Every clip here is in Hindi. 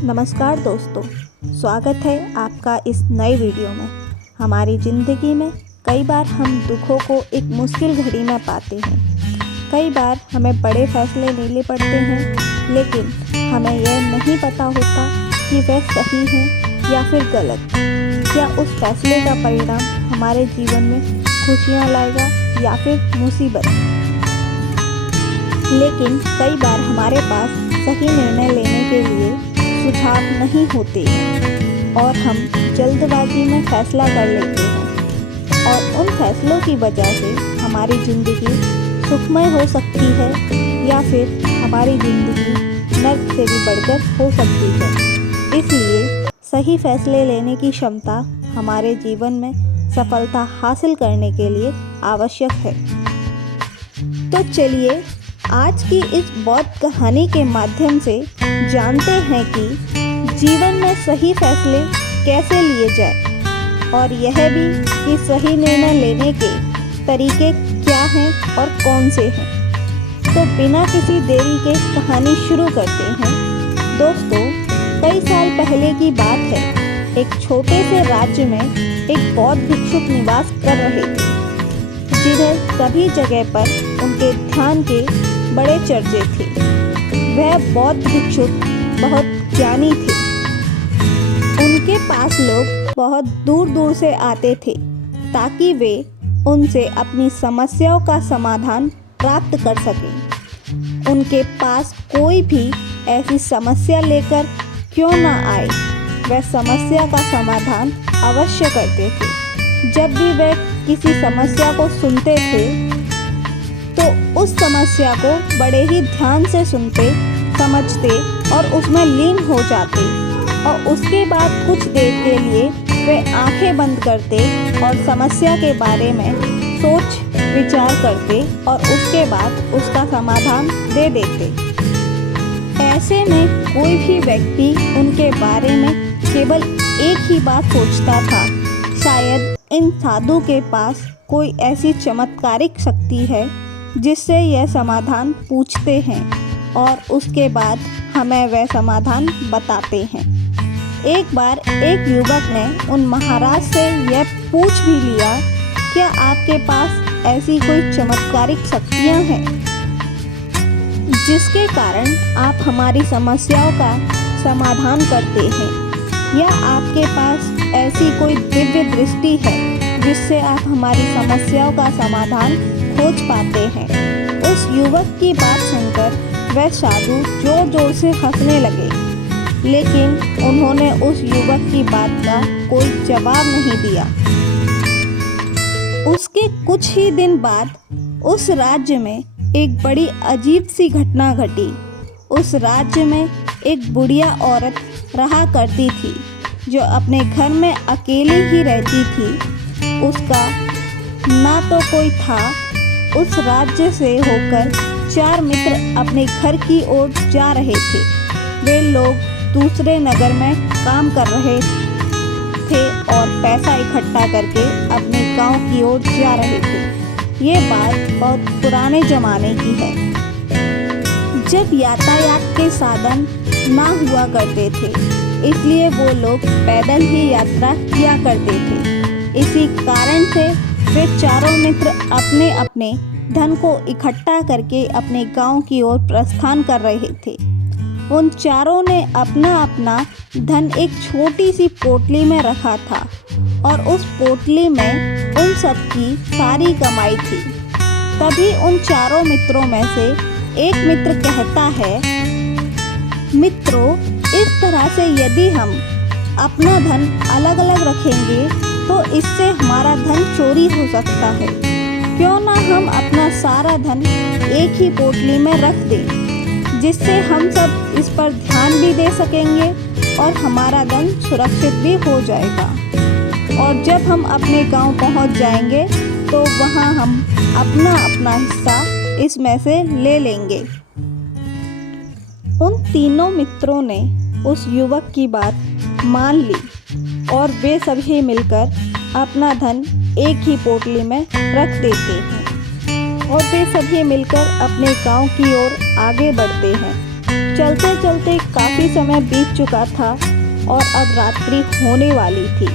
नमस्कार दोस्तों, स्वागत है आपका इस नए वीडियो में। हमारी ज़िंदगी में कई बार हम दुखों को एक मुश्किल घड़ी में पाते हैं। कई बार हमें बड़े फैसले लेने पड़ते हैं, लेकिन हमें यह नहीं पता होता कि वह सही है या फिर गलत। क्या उस फैसले का परिणाम हमारे जीवन में खुशियाँ लाएगा या फिर मुसीबत। लेकिन कई बार हमारे पास सही निर्णय लेने के लिए सुझाव नहीं होते हैं और हम जल्दबाजी में फैसला कर लेते हैं, और उन फैसलों की वजह से हमारी ज़िंदगी सुखमय हो सकती है या फिर हमारी ज़िंदगी नर्क से भी बढ़कर हो सकती है। इसलिए सही फैसले लेने की क्षमता हमारे जीवन में सफलता हासिल करने के लिए आवश्यक है। तो चलिए आज की इस बौद्ध कहानी के माध्यम से जानते हैं कि जीवन में सही फैसले कैसे लिए जाए, और यह भी कि सही निर्णय लेने के तरीके क्या हैं और कौन से हैं। तो बिना किसी देरी के कहानी शुरू करते हैं। दोस्तों, कई साल पहले की बात है। एक छोटे से राज्य में एक बौद्ध भिक्षुक निवास कर रहे थे, जिन्हें सभी जगह पर उनके ध्यान के बड़े चर्चे थे। वह बौद्ध भिक्षुक बहुत ज्ञानी थे। उनके पास लोग बहुत दूर दूर से आते थे ताकि वे उनसे अपनी समस्याओं का समाधान प्राप्त कर सकें। उनके पास कोई भी ऐसी समस्या लेकर क्यों ना आए, वह समस्या का समाधान अवश्य करते थे। जब भी वे किसी समस्या को सुनते थे तो उस समस्या को बड़े ही ध्यान से सुनते, समझते और उसमें लीन हो जाते, और उसके बाद कुछ देर के लिए वे आंखें बंद करते और समस्या के बारे में सोच विचार करते और उसके बाद उसका समाधान दे देते। ऐसे में कोई भी व्यक्ति उनके बारे में केवल एक ही बात सोचता था, शायद इन साधु के पास कोई ऐसी चमत्कारिक शक्ति है जिससे यह समाधान पूछते हैं और उसके बाद हमें वह समाधान बताते हैं। एक बार एक युवक ने उन महाराज से यह पूछ भी लिया, क्या आपके पास ऐसी कोई चमत्कारिक शक्तियाँ हैं जिसके कारण आप हमारी समस्याओं का समाधान करते हैं, या आपके पास ऐसी कोई दिव्य दृष्टि है जिससे आप हमारी समस्याओं का समाधान खोज पाते हैं। उस युवक की बात सुनकर वह साधु जोर जोर से हंसने लगे, लेकिन उन्होंने उस युवक की बात का कोई जवाब नहीं दिया। उसके कुछ ही दिन बाद उस राज्य में एक बड़ी अजीब सी घटना घटी। उस राज्य में एक बुढ़िया औरत रहा करती थी जो अपने घर में अकेली ही रहती थी। उसका ना तो कोई था। उस राज्य से होकर 4 मित्र अपने घर की ओर जा रहे थे। वे लोग दूसरे नगर में काम कर रहे थे और पैसा इकट्ठा करके अपने गांव की ओर जा रहे थे। ये बात बहुत पुराने ज़माने की है, जब यातायात के साधन ना हुआ करते थे, इसलिए वो लोग पैदल ही यात्रा किया करते थे। इसी कारण से वे चारों मित्र अपने अपने धन को इकट्ठा करके अपने गांव की ओर प्रस्थान कर रहे थे। उन चारों ने अपना अपना धन एक छोटी सी पोटली में रखा था, और उस पोटली में उन सब की सारी कमाई थी। तभी उन चारों मित्रों में से एक मित्र कहता है, मित्रों, इस तरह से यदि हम अपना धन अलग अलग रखेंगे तो इससे हमारा धन चोरी हो सकता है। क्यों ना हम अपना सारा धन एक ही पोटली में रख दें, जिससे हम सब इस पर ध्यान भी दे सकेंगे और हमारा धन सुरक्षित भी हो जाएगा। और जब हम अपने गांव पहुंच जाएंगे तो वहां हम अपना अपना हिस्सा इसमें से ले लेंगे। उन तीनों मित्रों ने उस युवक की बात मान ली और वे सभी मिलकर अपना धन एक ही पोटली में रख देते हैं, और वे सभी मिलकर अपने गांव की ओर आगे बढ़ते हैं। चलते चलते काफ़ी समय बीत चुका था और अब रात्रि होने वाली थी।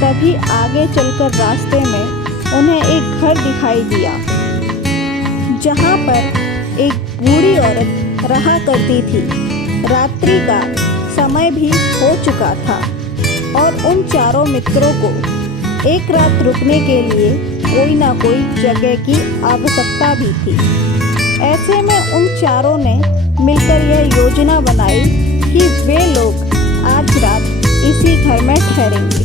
तभी आगे चलकर रास्ते में उन्हें एक घर दिखाई दिया, जहाँ पर एक बूढ़ी औरत रहा करती थी। रात्रि का समय भी हो चुका था और उन चारों मित्रों को एक रात रुकने के लिए कोई ना कोई जगह की आवश्यकता भी थी। ऐसे में उन चारों ने मिलकर यह योजना बनाई कि वे लोग आज रात इसी घर में ठहरेंगे।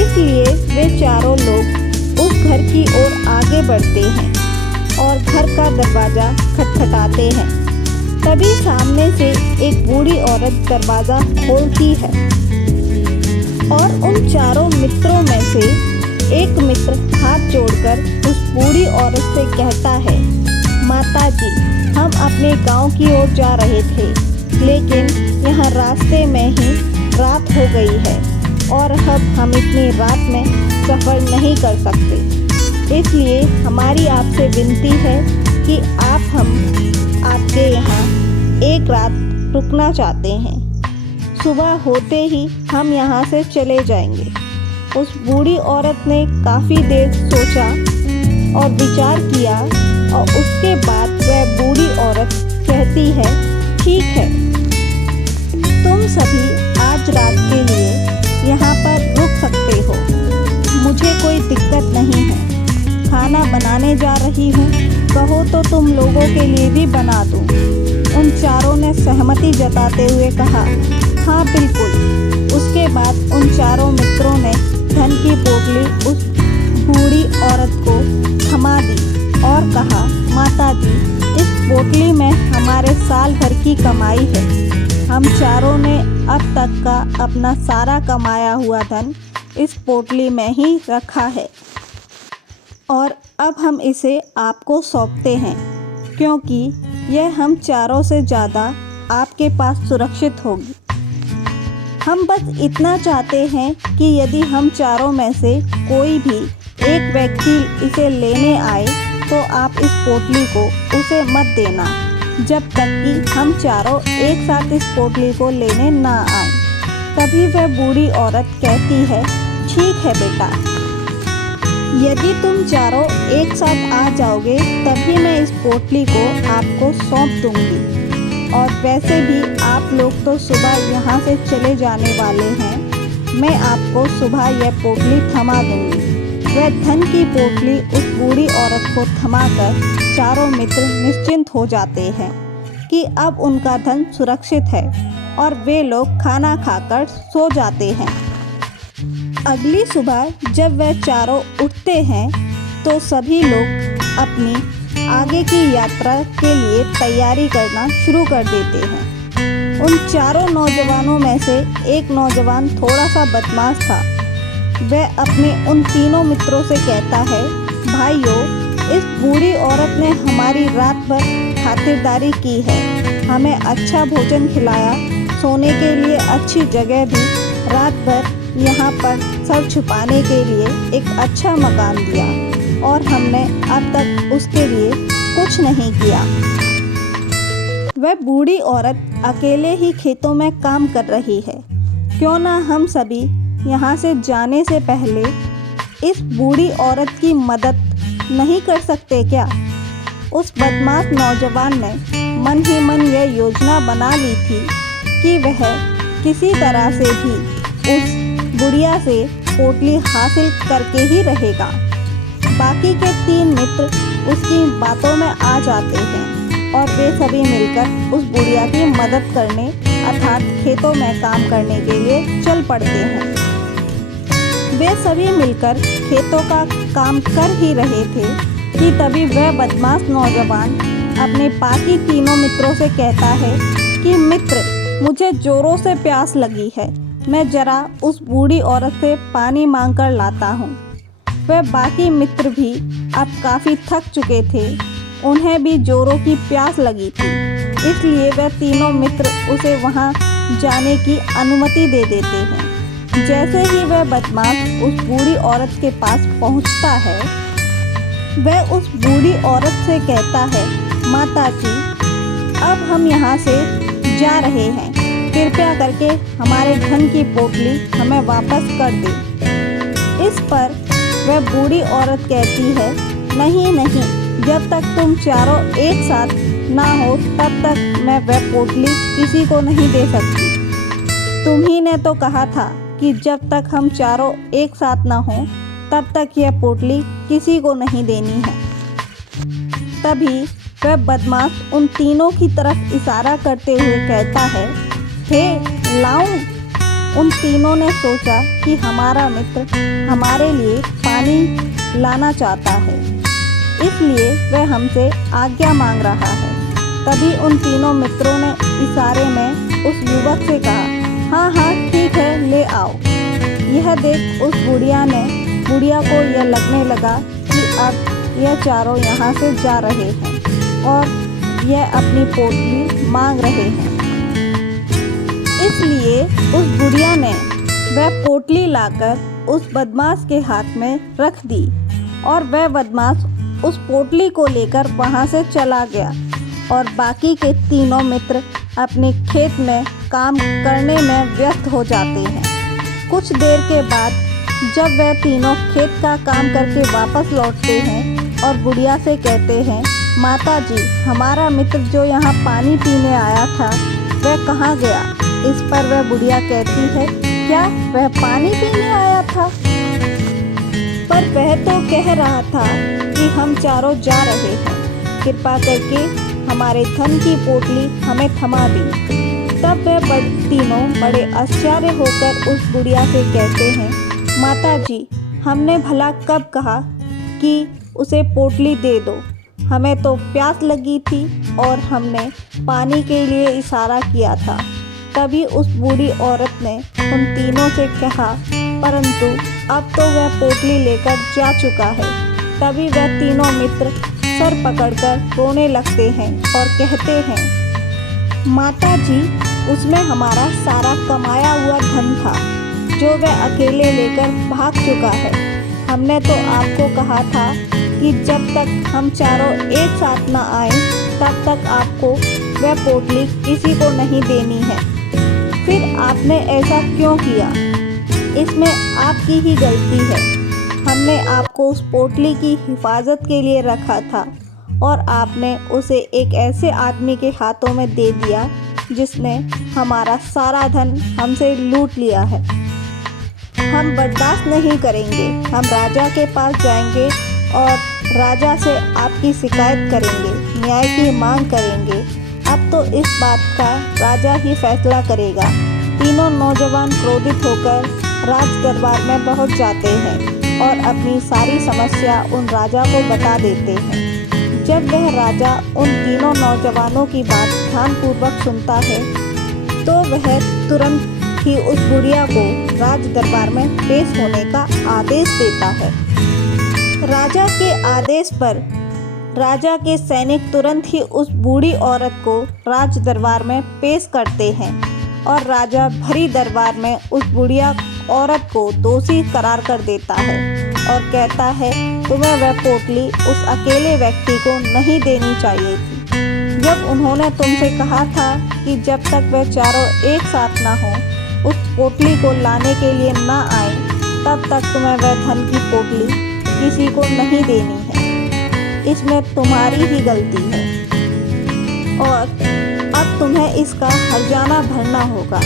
इसलिए वे चारों लोग उस घर की ओर आगे बढ़ते हैं और घर का दरवाज़ा खटखटाते हैं। तभी सामने से एक बूढ़ी औरत दरवाज़ा खोलती है और उन चारों मित्रों में से एक मित्र हाथ जोड़कर उस बूढ़ी औरत से कहता है, माता जी, हम अपने गांव की ओर जा रहे थे, लेकिन यहाँ रास्ते में ही रात हो गई है और अब हम इतनी रात में सफ़र नहीं कर सकते। इसलिए हमारी आपसे विनती है कि हम आपके यहाँ एक रात रुकना चाहते हैं। सुबह होते ही हम यहाँ से चले जाएंगे। उस बूढ़ी औरत ने काफ़ी देर सोचा और विचार किया और उसके बाद वह बूढ़ी औरत कहती है, ठीक है, तुम सभी आज रात के लिए यहाँ पर रुक सकते हो। मुझे कोई दिक्कत नहीं है। खाना बनाने जा रही हूँ, कहो तो तुम लोगों के लिए भी बना दूँ। उन चारों ने सहमति जताते हुए कहा, हाँ बिल्कुल। उसके बाद उन चारों मित्रों ने धन की पोटली उस बूढ़ी औरत को थमा दी और कहा, माता जी, इस पोटली में हमारे साल भर की कमाई है। हम चारों ने अब तक का अपना सारा कमाया हुआ धन इस पोटली में ही रखा है और अब हम इसे आपको सौंपते हैं, क्योंकि यह हम चारों से ज़्यादा आपके पास सुरक्षित होगी। हम बस इतना चाहते हैं कि यदि हम चारों में से कोई भी एक व्यक्ति इसे लेने आए तो आप इस पोटली को उसे मत देना जब तक कि हम चारों एक साथ इस पोटली को लेने ना आए। तभी वह बूढ़ी औरत कहती है, ठीक है बेटा, यदि तुम चारों एक साथ आ जाओगे तभी मैं इस पोटली को आपको सौंप दूंगी। और वैसे भी आप लोग तो सुबह यहाँ से चले जाने वाले हैं, मैं आपको सुबह यह पोटली थमा दूंगी। वह धन की पोटली उस बूढ़ी औरत को थमाकर चारों मित्र निश्चिंत हो जाते हैं कि अब उनका धन सुरक्षित है और वे लोग खाना खाकर सो जाते हैं। अगली सुबह जब वह चारों उठते हैं तो सभी लोग अपनी आगे की यात्रा के लिए तैयारी करना शुरू कर देते हैं। उन चारों नौजवानों में से एक नौजवान थोड़ा सा बदमाश था। वह अपने उन तीनों मित्रों से कहता है, भाइयों, इस बूढ़ी औरत ने हमारी रात भर खातिरदारी की है, हमें अच्छा भोजन खिलाया, सोने के लिए अच्छी जगह भी, रात भर यहाँ पर सर छुपाने के लिए एक अच्छा मकान दिया और हमने अब तक उसके लिए कुछ नहीं किया। वह बूढ़ी औरत अकेले ही खेतों में काम कर रही है। क्यों ना हम सभी यहाँ से जाने से पहले इस बूढ़ी औरत की मदद नहीं कर सकते क्या? उस बदमाश नौजवान ने मन ही मन यह योजना बना ली थी कि वह किसी तरह से भी उस बुढ़िया से पोटली हासिल करके ही रहेगा। बाकी के तीन मित्र उसकी बातों में आ जाते हैं और वे सभी मिलकर उस बुढ़िया की मदद करने अर्थात खेतों में काम करने के लिए चल पड़ते हैं। वे सभी मिलकर खेतों का काम कर ही रहे थे कि तभी वह बदमाश नौजवान अपने बाकी तीनों मित्रों से कहता है कि मित्र, मुझे जोरों से प्यास लगी है, मैं जरा उस बूढ़ी औरत से पानी मांग कर लाता हूँ। वह बाकी मित्र भी अब काफ़ी थक चुके थे, उन्हें भी जोरों की प्यास लगी थी, इसलिए वह तीनों मित्र उसे वहाँ जाने की अनुमति दे देते हैं। जैसे ही वह बदमाश उस बूढ़ी औरत के पास पहुँचता है, वह उस बूढ़ी औरत से कहता है, माता जी, अब हम यहाँ से जा रहे हैं, कृपया करके हमारे धन की पोटली हमें वापस कर दे। इस पर वह बूढ़ी औरत कहती है, नहीं नहीं, जब तक तुम चारों एक साथ ना हो तब तक मैं वह पोटली किसी को नहीं दे सकती। तुम्ही ने तो कहा था कि जब तक हम चारों एक साथ ना हो तब तक यह पोटली किसी को नहीं देनी है। तभी वह बदमाश उन तीनों की तरफ इशारा करते हुए कहता है, हे लाऊं। उन तीनों ने सोचा कि हमारा मित्र हमारे लिए पानी लाना चाहता है, इसलिए वह हमसे आज्ञा मांग रहा है। तभी उन तीनों मित्रों ने इशारे में उस युवक से कहा, हाँ हाँ ठीक है, ले आओ। यह देख उस बुढ़िया को यह लगने लगा कि अब यह चारों यहाँ से जा रहे हैं और यह अपनी पोटली मांग रहे हैं। इसलिए उस बुढ़िया ने वह पोटली लाकर उस बदमाश के हाथ में रख दी और वह बदमाश उस पोटली को लेकर वहाँ से चला गया और बाकी के तीनों मित्र अपने खेत में काम करने में व्यस्त हो जाते हैं। कुछ देर के बाद जब वह तीनों खेत का काम करके वापस लौटते हैं और बुढ़िया से कहते हैं, माता जी, हमारा मित्र जो यहाँ पानी पीने आया था वह कहाँ गया? इस पर वह बुढ़िया कहती है, क्या वह पानी पीने आया था? पर वह तो कह रहा था कि हम चारों जा रहे हैं, कृपा करके हमारे धन की पोटली हमें थमा दी। तब वह तीनों बड़े आश्चर्य होकर उस बुढ़िया से कहते हैं, माता जी, हमने भला कब कहा कि उसे पोटली दे दो? हमें तो प्यास लगी थी और हमने पानी के लिए इशारा किया था। तभी उस बूढ़ी औरत ने उन तीनों से कहा, परंतु अब तो वह पोटली लेकर जा चुका है। तभी वह तीनों मित्र सर पकड़कर रोने लगते हैं और कहते हैं, माता जी, उसमें हमारा सारा कमाया हुआ धन था जो वह अकेले लेकर भाग चुका है। हमने तो आपको कहा था कि जब तक हम चारों एक साथ न आए तब तक आपको वह पोटली किसी को नहीं देनी है। फिर आपने ऐसा क्यों किया? इसमें आपकी ही गलती है। हमने आपको उस पोटली की हिफाजत के लिए रखा था और आपने उसे एक ऐसे आदमी के हाथों में दे दिया जिसने हमारा सारा धन हमसे लूट लिया है। हम बर्दाश्त नहीं करेंगे। हम राजा के पास जाएंगे और राजा से आपकी शिकायत करेंगे, न्याय की मांग करेंगे। अब तो इस बात का राजा ही फैसला करेगा। तीनों नौजवान क्रोधित होकर राज दरबार में पहुंच जाते हैं और अपनी सारी समस्या उन राजा को बता देते हैं। जब वह राजा उन तीनों नौजवानों की बात ध्यानपूर्वक सुनता है तो वह तुरंत ही उस बुढ़िया को राज दरबार में पेश होने का आदेश देता है। राजा के आदेश पर राजा के सैनिक तुरंत ही उस बूढ़ी औरत को राज दरबार में पेश करते हैं और राजा भरी दरबार में उस बुढ़िया औरत को दोषी करार कर देता है और कहता है, तुम्हें वह पोटली उस अकेले व्यक्ति को नहीं देनी चाहिए थी। जब उन्होंने तुमसे कहा था कि जब तक वह चारों एक साथ ना हो उस पोटली को लाने के लिए ना आए तब तक तुम्हें वह धन की पोटली किसी को नहीं देनी है। इसमें तुम्हारी ही गलती है और अब तुम्हें इसका हर्जाना भरना होगा।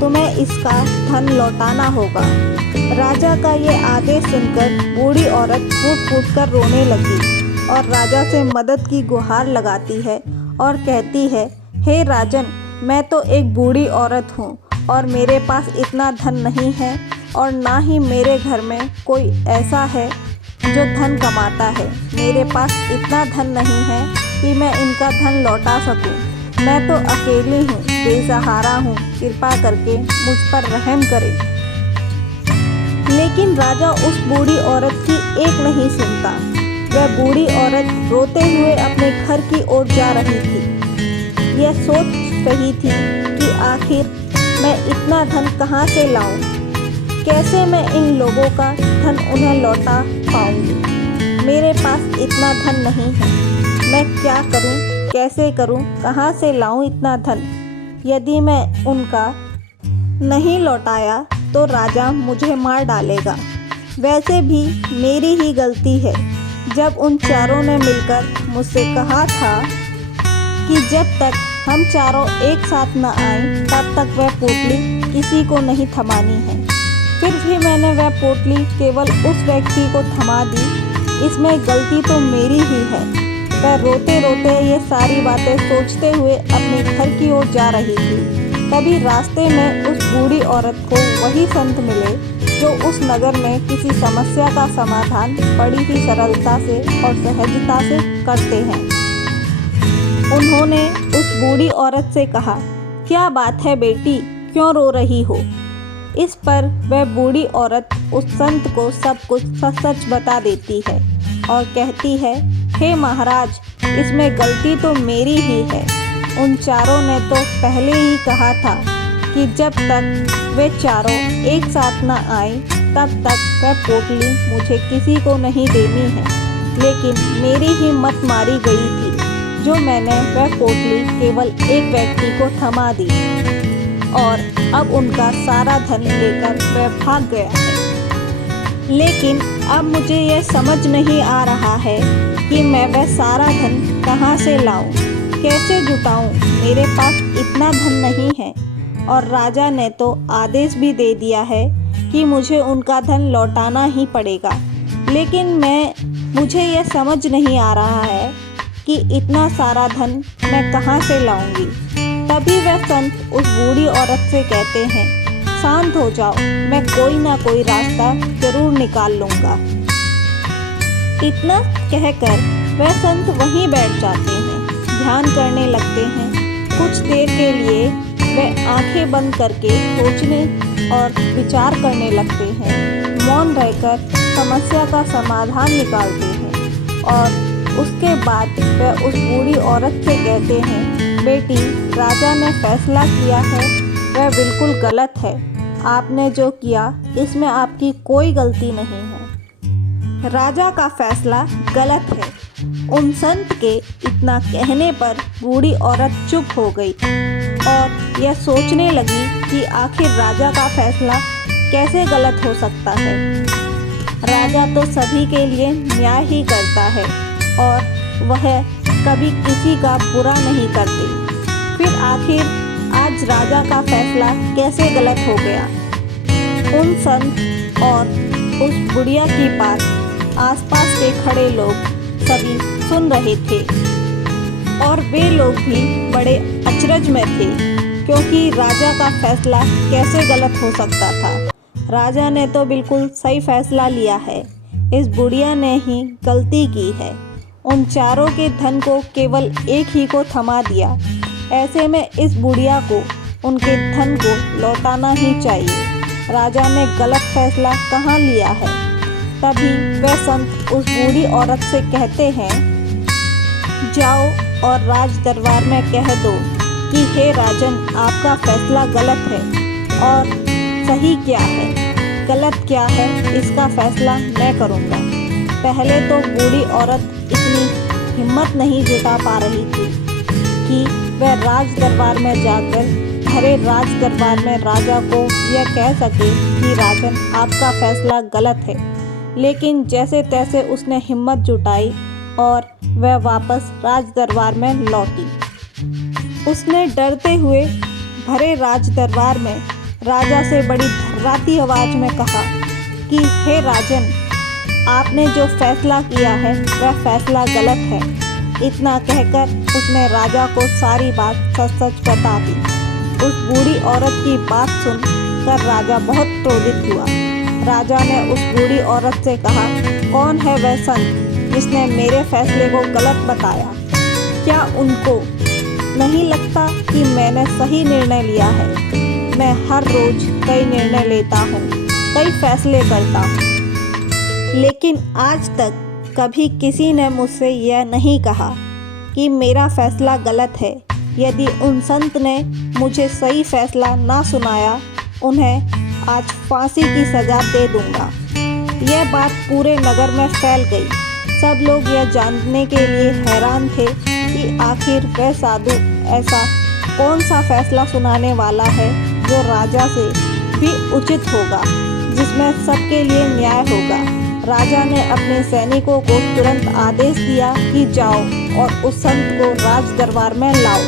तुम्हें इसका धन लौटाना होगा। राजा का ये आदेश सुनकर बूढ़ी औरत फूट फूट कर रोने लगी और राजा से मदद की गुहार लगाती है और कहती है, हे राजन, मैं तो एक बूढ़ी औरत हूँ और मेरे पास इतना धन नहीं है और ना ही मेरे घर में कोई ऐसा है जो धन कमाता है। मेरे पास इतना धन नहीं है कि मैं इनका धन लौटा सकूं। मैं तो अकेली हूँ, बेसहारा हूँ, कृपा करके मुझ पर रहम करें। लेकिन राजा उस बूढ़ी औरत की एक नहीं सुनता। वह बूढ़ी औरत रोते हुए अपने घर की ओर जा रही थी। यह सोच रही थी कि आखिर मैं इतना धन कहाँ से लाऊं? कैसे मैं इन लोगों का धन उन्हें लौटा पाऊंगी? मेरे पास इतना धन नहीं है। मैं क्या करूं? कैसे करूं? कहाँ से लाऊं इतना धन? यदि मैं उनका नहीं लौटाया तो राजा मुझे मार डालेगा। वैसे भी मेरी ही गलती है। जब उन चारों ने मिलकर मुझसे कहा था कि जब तक हम चारों एक साथ न आएं तब तक वह पोटली किसी को नहीं थमानी है, फिर भी मैंने वह पोटली केवल उस व्यक्ति को थमा दी। इसमें गलती तो मेरी ही है। वह रोते रोते ये सारी बातें सोचते हुए अपने घर की ओर जा रही थी। तभी रास्ते में उस बूढ़ी औरत को वही संत मिले जो उस नगर में किसी समस्या का समाधान बड़ी ही सरलता से और सहजता से करते हैं। उन्होंने उस बूढ़ी औरत से कहा, क्या बात है बेटी, क्यों रो रही हो? इस पर वह बूढ़ी औरत उस संत को सब कुछ सच सच बता देती है और कहती है, हे महाराज, इसमें गलती तो मेरी ही है। उन चारों ने तो पहले ही कहा था कि जब तक वे चारों एक साथ न आए तब तक वह पोटली मुझे किसी को नहीं देनी है, लेकिन मेरी हिम्मत मारी गई थी जो मैंने वह पोटली केवल एक व्यक्ति को थमा दी और अब उनका सारा धन लेकर वह भाग गया है। लेकिन अब मुझे यह समझ नहीं आ रहा है कि मैं वह सारा धन कहाँ से लाऊं, कैसे जुटाऊं? मेरे पास इतना धन नहीं है और राजा ने तो आदेश भी दे दिया है कि मुझे उनका धन लौटाना ही पड़ेगा। लेकिन मुझे यह समझ नहीं आ रहा है कि इतना सारा धन मैं कहाँ से लाऊंगी। तभी वह संत उस बूढ़ी औरत से कहते हैं, शांत हो जाओ, मैं कोई ना कोई रास्ता जरूर निकाल लूँगा। इतना कहकर वह संत वहीं बैठ जाते हैं, ध्यान करने लगते हैं। कुछ देर के लिए वह आंखें बंद करके सोचने और विचार करने लगते हैं। मौन रहकर समस्या का समाधान निकालते हैं और उसके बाद वह उस बूढ़ी औरत से कहते हैं, बेटी, राजा ने फैसला किया है वह बिल्कुल गलत है। आपने जो किया इसमें आपकी कोई गलती नहीं है। राजा का फैसला गलत है। उन संत के इतना कहने पर बूढ़ी औरत चुप हो गई और यह सोचने लगी कि आखिर राजा का फैसला कैसे गलत हो सकता है। राजा तो सभी के लिए न्याय ही करता है और वह कभी किसी का बुरा नहीं करते। फिर आखिर आज राजा का फैसला कैसे गलत हो गया? उन संत और उस बुढ़िया की बात आसपास के खड़े लोग सभी सुन रहे थे और वे लोग भी बड़े अचरज में थे, क्योंकि राजा का फैसला कैसे गलत हो सकता था। राजा ने तो बिल्कुल सही फैसला लिया है। इस बुढ़िया ने ही गलती की है। उन चारों के धन को केवल एक ही को थमा दिया। ऐसे में इस बुढ़िया को उनके धन को लौटाना ही चाहिए। राजा ने गलत फैसला कहाँ लिया है? तभी वह संत उस बूढ़ी औरत से कहते हैं, जाओ और राज दरबार में कह दो कि हे राजन, आपका फैसला गलत है और सही क्या है, गलत क्या है, इसका फैसला मैं करूँगा। पहले तो बूढ़ी औरत इतनी हिम्मत नहीं जुटा पा रही थी कि वह राज दरबार में जाकर भरे राज दरबार में राजा को यह कह सके कि राजन, आपका फैसला गलत है। लेकिन जैसे तैसे उसने हिम्मत जुटाई और वह वापस राज दरबार में लौटी। उसने डरते हुए भरे राज दरबार में राजा से बड़ी धर्राती आवाज में कहा कि हे राजन, आपने जो फैसला किया है वह फैसला गलत है। इतना कहकर उसने राजा को सारी बात सच सच बता दी। उस बूढ़ी औरत की बात सुनकर राजा बहुत क्रोधित हुआ। राजा ने उस बूढ़ी औरत से कहा, कौन है वह संत जिसने मेरे फैसले को गलत बताया? क्या उनको नहीं लगता कि मैंने सही निर्णय लिया है? मैं हर रोज कई निर्णय लेता हूँ, कई फैसले करता हूँ, लेकिन आज तक कभी किसी ने मुझसे यह नहीं कहा कि मेरा फैसला गलत है। यदि उन संत ने मुझे सही फैसला ना सुनाया, उन्हें आज फांसी की सज़ा दे दूंगा। यह बात पूरे नगर में फैल गई। सब लोग यह जानने के लिए हैरान थे कि आखिर वह साधु ऐसा कौन सा फैसला सुनाने वाला है जो राजा से भी उचित होगा, जिसमें सबके लिए न्याय होगा। राजा ने अपने सैनिकों को तुरंत आदेश दिया कि जाओ और उस संत को राज दरबार में लाओ।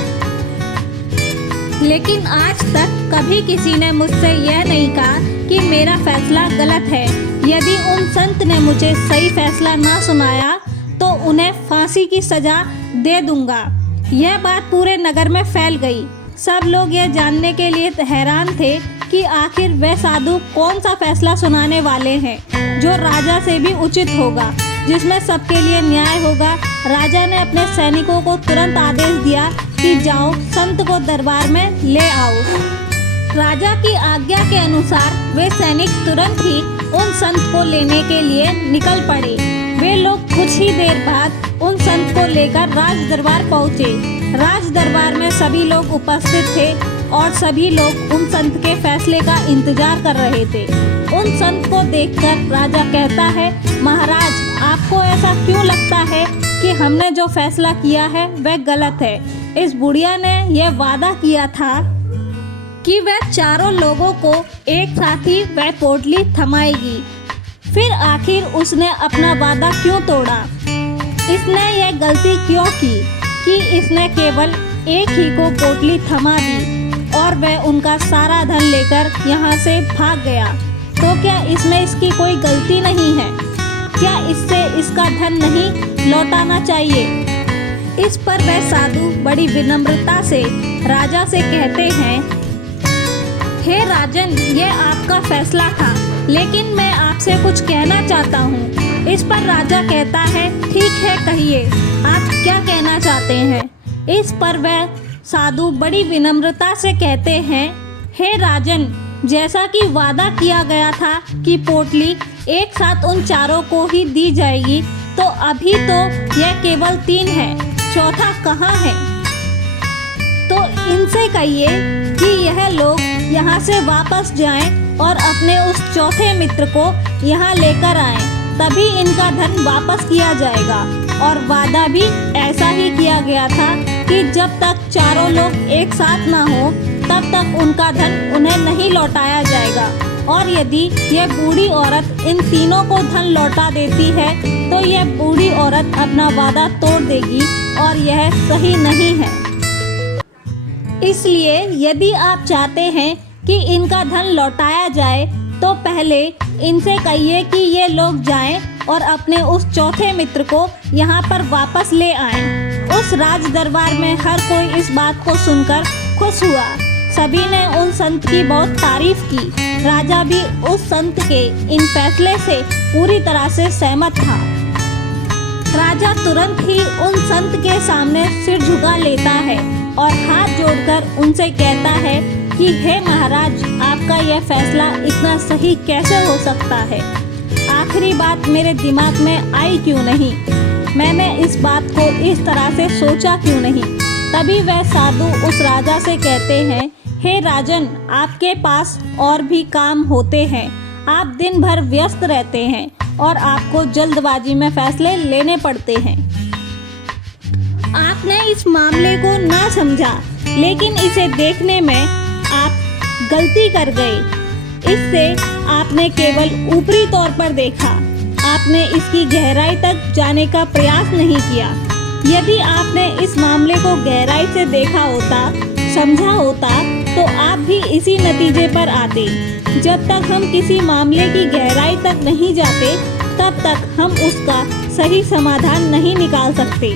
लेकिन आज तक कभी किसी ने मुझसे यह नहीं कहा कि मेरा फैसला गलत है। यदि उन संत ने मुझे सही फैसला ना सुनाया तो उन्हें फांसी की सजा दे दूंगा। यह बात पूरे नगर में फैल गई। सब लोग यह जानने के लिए हैरान थे कि आखिर वह साधु कौन सा फैसला सुनाने वाले हैं जो राजा से भी उचित होगा, जिसमें सबके लिए न्याय होगा। राजा ने अपने सैनिकों को तुरंत आदेश दिया कि जाओ संत को दरबार में ले आओ। राजा की आज्ञा के अनुसार वे सैनिक तुरंत ही उन संत को लेने के लिए निकल पड़े। वे लोग कुछ ही देर बाद उन संत को लेकर राज दरबार पहुँचे। राज दरबार में सभी लोग उपस्थित थे और सभी लोग उन संत के फैसले का इंतजार कर रहे थे। उन संत को देखकर राजा कहता है, महाराज, आपको ऐसा क्यों लगता है कि हमने जो फैसला किया है वह गलत है? इस बुढ़िया ने यह वादा किया था कि वह चारों लोगों को एक साथ ही वह पोटली थमाएगी। फिर आखिर उसने अपना वादा क्यों तोड़ा? इसने यह गलती क्यों की कि इसने केवल एक ही को पोटली थमा दी और वह उनका सारा धन लेकर यहाँ से भाग गया? तो क्या इसमें इसकी कोई गलती नहीं है? क्या इससे इसका धन नहीं लौटाना चाहिए? इस पर वह साधु बड़ी विनम्रता से राजा से कहते हैं, हे राजन, यह आपका फैसला था, लेकिन मैं आपसे कुछ कहना चाहता हूँ। इस पर राजा कहता है, ठीक है, कहिए, आप क्या कहना चाहते हैं? इस पर वह साधु बड़ी विनम्रता से कहते हैं, हे राजन, जैसा कि वादा किया गया था कि पोटली एक साथ उन चारों को ही दी जाएगी, तो अभी तो यह केवल 3 है, चौथा कहाँ है? तो इनसे कहिए कि यह लोग यहाँ से वापस जाएं और अपने उस चौथे मित्र को यहाँ लेकर आएं, तभी इनका धन वापस किया जाएगा। और वादा भी ऐसा ही किया गया था कि जब तक चारों लोग एक साथ ना हो तब तक उनका धन उन्हें नहीं लौटाया जाएगा। और यदि यह बूढ़ी औरत इन तीनों को धन लौटा देती है तो यह बूढ़ी औरत अपना वादा तोड़ देगी और यह सही नहीं है। इसलिए यदि आप चाहते हैं कि इनका धन लौटाया जाए तो पहले इनसे कहिए कि ये लोग जाएं और अपने उस चौथे मित्र को यहाँ पर वापस ले आएं। उस राज दरबार में हर कोई इस बात को सुनकर खुश हुआ। सभी ने उन संत की बहुत तारीफ की। राजा भी उस संत के इन फैसले से पूरी तरह से सहमत था। राजा तुरंत ही उन संत के सामने सिर झुका लेता है और हाथ जोड़कर उनसे कहता है कि हे महाराज, आपका यह फैसला इतना सही कैसे हो सकता है? आखिरी बात मेरे दिमाग में आई क्यों नहीं? मैंने इस बात को इस तरह से सोचा क्यों नहीं? तभी वह साधु उस राजा से कहते हैं, हे राजन, आपके पास और भी काम होते हैं। आप दिन भर व्यस्त रहते हैं और आपको जल्दबाजी में फैसले लेने पड़ते हैं। आपने इस मामले को ना समझा, लेकिन इसे देखने में आप गलती कर गए। इससे आपने केवल ऊपरी तौर पर देखा, आपने इसकी गहराई तक जाने का प्रयास नहीं किया। यदि आपने इस मामले को गहराई से देखा होता, समझा होता, तो आप भी इसी नतीजे पर आते। जब तक हम किसी मामले की गहराई तक नहीं जाते, तब तक हम उसका सही समाधान नहीं निकाल सकते।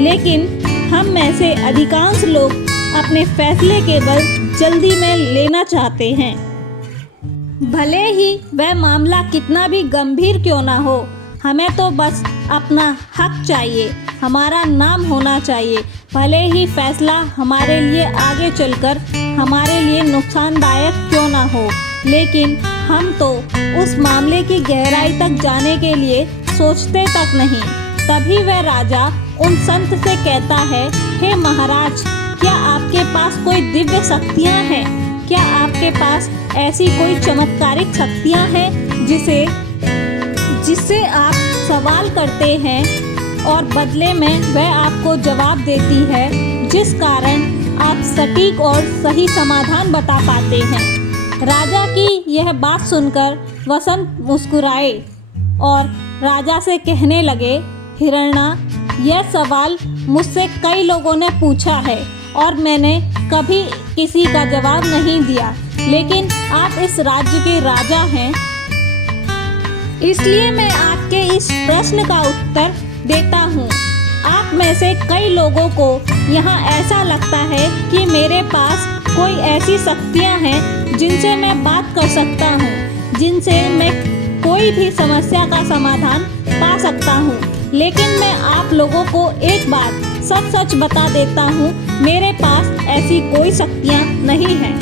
लेकिन हम में से अधिकांश लोग अपने फैसले केवल जल्दी में लेना चाहते हैं। भले ही वह मामला कितना भी गंभीर क्यों ना हो, हमें तो बस अपना हक चाहिए, हमारा नाम होना चाहिए। भले ही फैसला हमारे लिए आगे चलकर हमारे लिए नुकसानदायक क्यों ना हो, लेकिन हम तो उस मामले की गहराई तक जाने के लिए सोचते तक नहीं। तभी वह राजा उन संत से कहता है, हे महाराज, क्या आपके पास कोई दिव्य शक्तियाँ हैं? क्या आपके पास ऐसी कोई चमत्कारिक शक्तियाँ हैं जिससे आप सवाल करते हैं और बदले में वह आपको जवाब देती है, जिस कारण आप सटीक और सही समाधान बता पाते हैं। राजा की यह बात सुनकर वसंत मुस्कुराए और राजा से कहने लगे, हिरण्या, यह सवाल मुझसे कई लोगों ने पूछा है और मैंने कभी किसी का जवाब नहीं दिया, लेकिन आप इस राज्य के राजा हैं, इसलिए मैं आपके इस प्रश्न का उत्तर देता हूँ। आप में से कई लोगों को यहाँ ऐसा लगता है कि मेरे पास कोई ऐसी शक्तियाँ हैं जिनसे मैं बात कर सकता हूँ, जिनसे मैं कोई भी समस्या का समाधान पा सकता हूँ। लेकिन मैं आप लोगों को एक बात सच सच बता देता हूँ, मेरे पास ऐसी कोई शक्तियाँ नहीं हैं।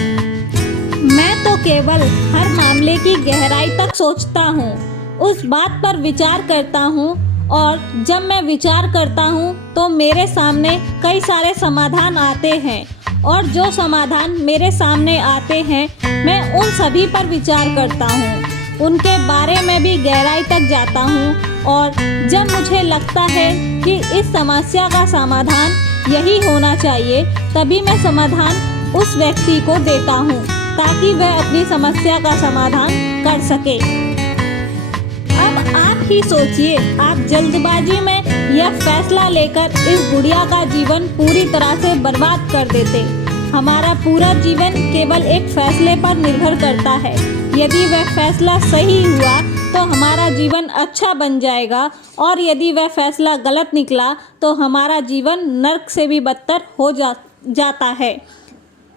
मैं तो केवल हर मामले की गहराई तक सोचता हूँ, उस बात पर विचार करता हूँ, और जब मैं विचार करता हूँ तो मेरे सामने कई सारे समाधान आते हैं, और जो समाधान मेरे सामने आते हैं मैं उन सभी पर विचार करता हूँ, उनके बारे में भी गहराई तक जाता हूँ, और जब मुझे लगता है कि इस समस्या का समाधान यही होना चाहिए, तभी मैं समाधान उस व्यक्ति को देता हूँ ताकि वह अपनी समस्या का समाधान कर सके। अब आप ही सोचिए, आप जल्दबाजी में यह फैसला लेकर इस गुड़िया का जीवन पूरी तरह से बर्बाद कर देते। हमारा पूरा जीवन केवल एक फैसले पर निर्भर करता है। यदि वह फैसला सही हुआ तो हमारा जीवन अच्छा बन जाएगा, और यदि वह फैसला गलत निकला तो हमारा जीवन नर्क से भी बदतर हो जाता है।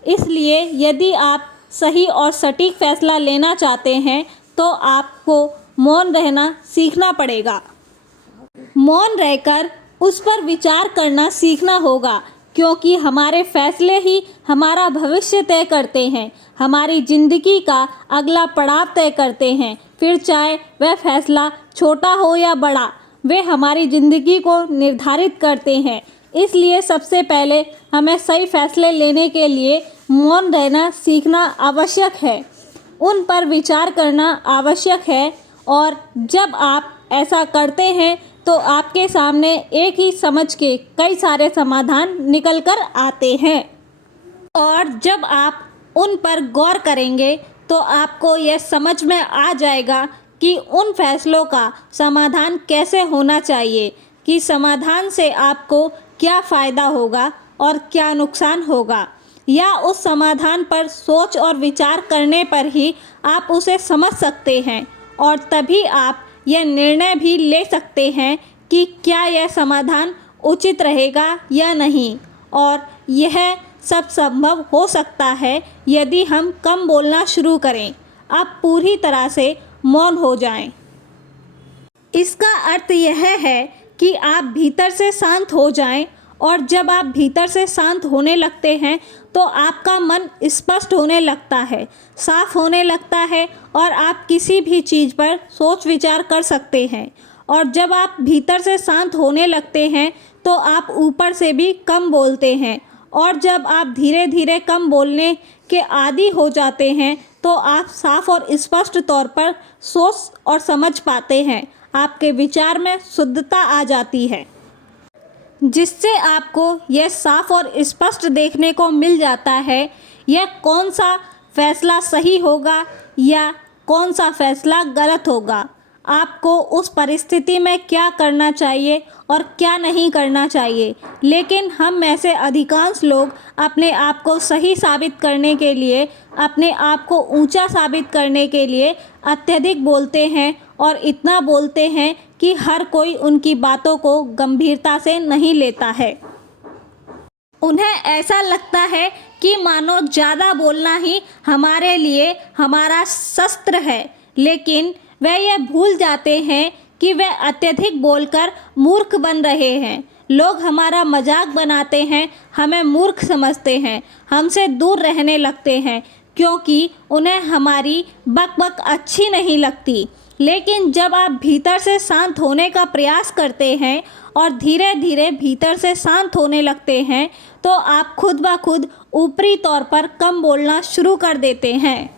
इसलिए यदि आप सही और सटीक फैसला लेना चाहते हैं तो आपको मौन रहना सीखना पड़ेगा। मौन रहकर उस पर विचार करना सीखना होगा, क्योंकि हमारे फैसले ही हमारा भविष्य तय करते हैं, हमारी ज़िंदगी का अगला पड़ाव तय करते हैं। फिर चाहे वह फैसला छोटा हो या बड़ा, वे हमारी ज़िंदगी को निर्धारित करते हैं। इसलिए सबसे पहले हमें सही फैसले लेने के लिए मौन रहना सीखना आवश्यक है, उन पर विचार करना आवश्यक है, और जब आप ऐसा करते हैं तो आपके सामने एक ही समझ के कई सारे समाधान निकल कर आते हैं, और जब आप उन पर गौर करेंगे तो आपको यह समझ में आ जाएगा कि उन फैसलों का समाधान कैसे होना चाहिए, कि समाधान से आपको क्या फ़ायदा होगा और क्या नुकसान होगा, या उस समाधान पर सोच और विचार करने पर ही आप उसे समझ सकते हैं, और तभी आप यह निर्णय भी ले सकते हैं कि क्या यह समाधान उचित रहेगा या नहीं। और यह सब संभव हो सकता है यदि हम कम बोलना शुरू करें, आप पूरी तरह से मौन हो जाएं। इसका अर्थ यह है कि आप भीतर से शांत हो जाएं, और जब आप भीतर से शांत होने लगते हैं तो आपका मन स्पष्ट होने लगता है, साफ होने लगता है, और आप किसी भी चीज़ पर सोच विचार कर सकते हैं। और जब आप भीतर से शांत होने लगते हैं तो आप ऊपर से भी कम बोलते हैं, और जब आप धीरे धीरे कम बोलने के आदी हो जाते हैं तो आप साफ और स्पष्ट तौर पर सोच और समझ पाते हैं, आपके विचार में शुद्धता आ जाती है, जिससे आपको यह साफ और स्पष्ट देखने को मिल जाता है यह कौन सा फैसला सही होगा या कौन सा फैसला गलत होगा, आपको उस परिस्थिति में क्या करना चाहिए और क्या नहीं करना चाहिए। लेकिन हम में से अधिकांश लोग अपने आप को सही साबित करने के लिए, अपने आप को ऊंचा साबित करने के लिए अत्यधिक बोलते हैं, और इतना बोलते हैं कि हर कोई उनकी बातों को गंभीरता से नहीं लेता है। उन्हें ऐसा लगता है कि मानो ज़्यादा बोलना ही हमारे लिए हमारा शस्त्र है, लेकिन वे यह भूल जाते हैं कि वे अत्यधिक बोलकर मूर्ख बन रहे हैं। लोग हमारा मजाक बनाते हैं, हमें मूर्ख समझते हैं, हमसे दूर रहने लगते हैं, क्योंकि उन्हें हमारी बकबक अच्छी नहीं लगती। लेकिन जब आप भीतर से शांत होने का प्रयास करते हैं और धीरे धीरे भीतर से शांत होने लगते हैं तो आप खुद ब खुद ऊपरी तौर पर कम बोलना शुरू कर देते हैं।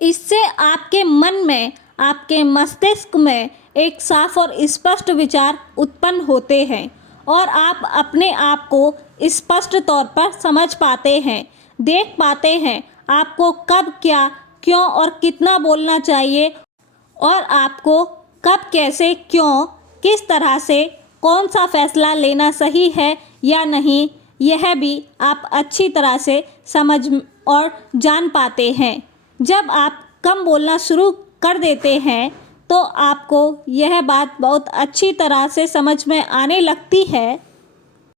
इससे आपके मन में, आपके मस्तिष्क में एक साफ और स्पष्ट विचार उत्पन्न होते हैं, और आप अपने आप को स्पष्ट तौर पर समझ पाते हैं, देख पाते हैं आपको कब क्या, क्यों और कितना बोलना चाहिए और आपको कब, कैसे, क्यों, किस तरह से कौन सा फैसला लेना सही है या नहीं, यह भी आप अच्छी तरह से समझ और जान पाते हैं। जब आप कम बोलना शुरू कर देते हैं तो आपको यह बात बहुत अच्छी तरह से समझ में आने लगती है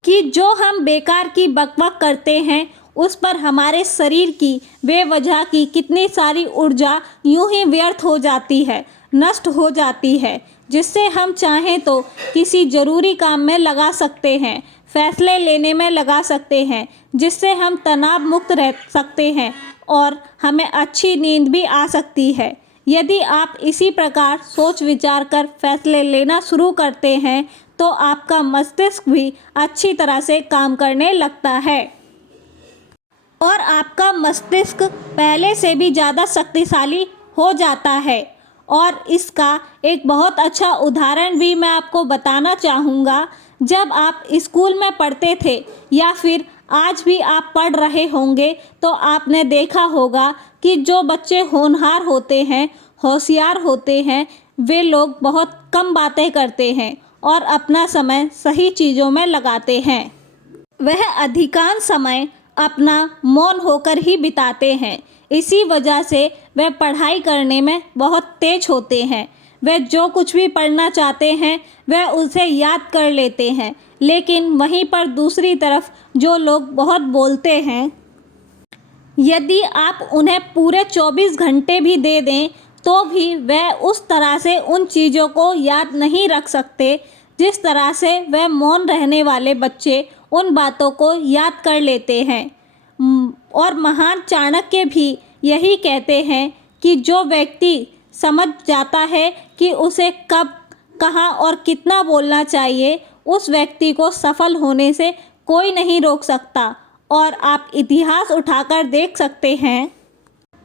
कि जो हम बेकार की बकबक करते हैं उस पर हमारे शरीर की बेवजह की कितनी सारी ऊर्जा यूं ही व्यर्थ हो जाती है, नष्ट हो जाती है, जिससे हम चाहें तो किसी ज़रूरी काम में लगा सकते हैं, फैसले लेने में लगा सकते हैं, जिससे हम तनाव मुक्त रह सकते हैं और हमें अच्छी नींद भी आ सकती है। यदि आप इसी प्रकार सोच विचार कर फैसले लेना शुरू करते हैं तो आपका मस्तिष्क भी अच्छी तरह से काम करने लगता है और आपका मस्तिष्क पहले से भी ज़्यादा शक्तिशाली हो जाता है। और इसका एक बहुत अच्छा उदाहरण भी मैं आपको बताना चाहूँगा। जब आप स्कूल में पढ़ते थे या फिर आज भी आप पढ़ रहे होंगे तो आपने देखा होगा कि जो बच्चे होनहार होते हैं, होशियार होते हैं, वे लोग बहुत कम बातें करते हैं और अपना समय सही चीज़ों में लगाते हैं। वह अधिकांश समय अपना मौन होकर ही बिताते हैं। इसी वजह से वे पढ़ाई करने में बहुत तेज होते हैं। वे जो कुछ भी पढ़ना चाहते हैं वे उसे याद कर लेते हैं। लेकिन वहीं पर दूसरी तरफ जो लोग बहुत बोलते हैं, यदि आप उन्हें पूरे 24 घंटे भी दे दें तो भी वह उस तरह से उन चीज़ों को याद नहीं रख सकते जिस तरह से वह मौन रहने वाले बच्चे उन बातों को याद कर लेते हैं। और महान चाणक्य भी यही कहते हैं कि जो व्यक्ति समझ जाता है कि उसे कब, कहाँ और कितना बोलना चाहिए, उस व्यक्ति को सफल होने से कोई नहीं रोक सकता। और आप इतिहास उठाकर देख सकते हैं,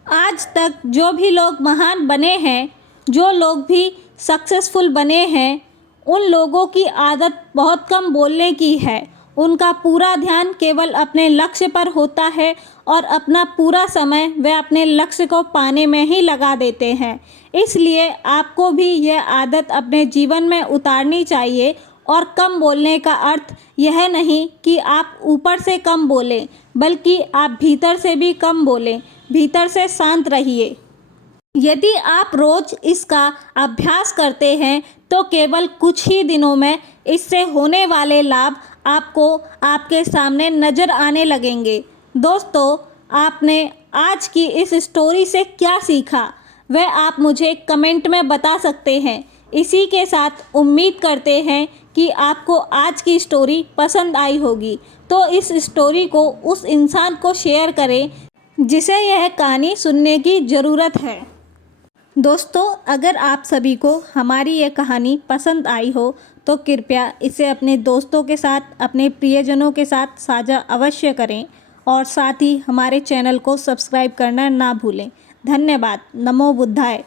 आज तक जो भी लोग महान बने हैं, जो लोग भी सक्सेसफुल बने हैं, उन लोगों की आदत बहुत कम बोलने की है। उनका पूरा ध्यान केवल अपने लक्ष्य पर होता है और अपना पूरा समय वे अपने लक्ष्य को पाने में ही लगा देते हैं। इसलिए आपको भी यह आदत अपने जीवन में उतारनी चाहिए। और कम बोलने का अर्थ यह नहीं कि आप ऊपर से कम बोलें, बल्कि आप भीतर से भी कम बोलें, भीतर से शांत रहिए। यदि आप रोज़ इसका अभ्यास करते हैं तो केवल कुछ ही दिनों में इससे होने वाले लाभ आपको आपके सामने नज़र आने लगेंगे। दोस्तों, आपने आज की इस स्टोरी से क्या सीखा वह आप मुझे कमेंट में बता सकते हैं। इसी के साथ उम्मीद करते हैं कि आपको आज की स्टोरी पसंद आई होगी। तो इस स्टोरी को उस इंसान को शेयर करें जिसे यह कहानी सुनने की ज़रूरत है। दोस्तों, अगर आप सभी को हमारी ये कहानी पसंद आई हो तो कृपया इसे अपने दोस्तों के साथ, अपने प्रियजनों के साथ साझा अवश्य करें और साथ ही हमारे चैनल को सब्सक्राइब करना ना भूलें। धन्यवाद। नमो बुद्धाय।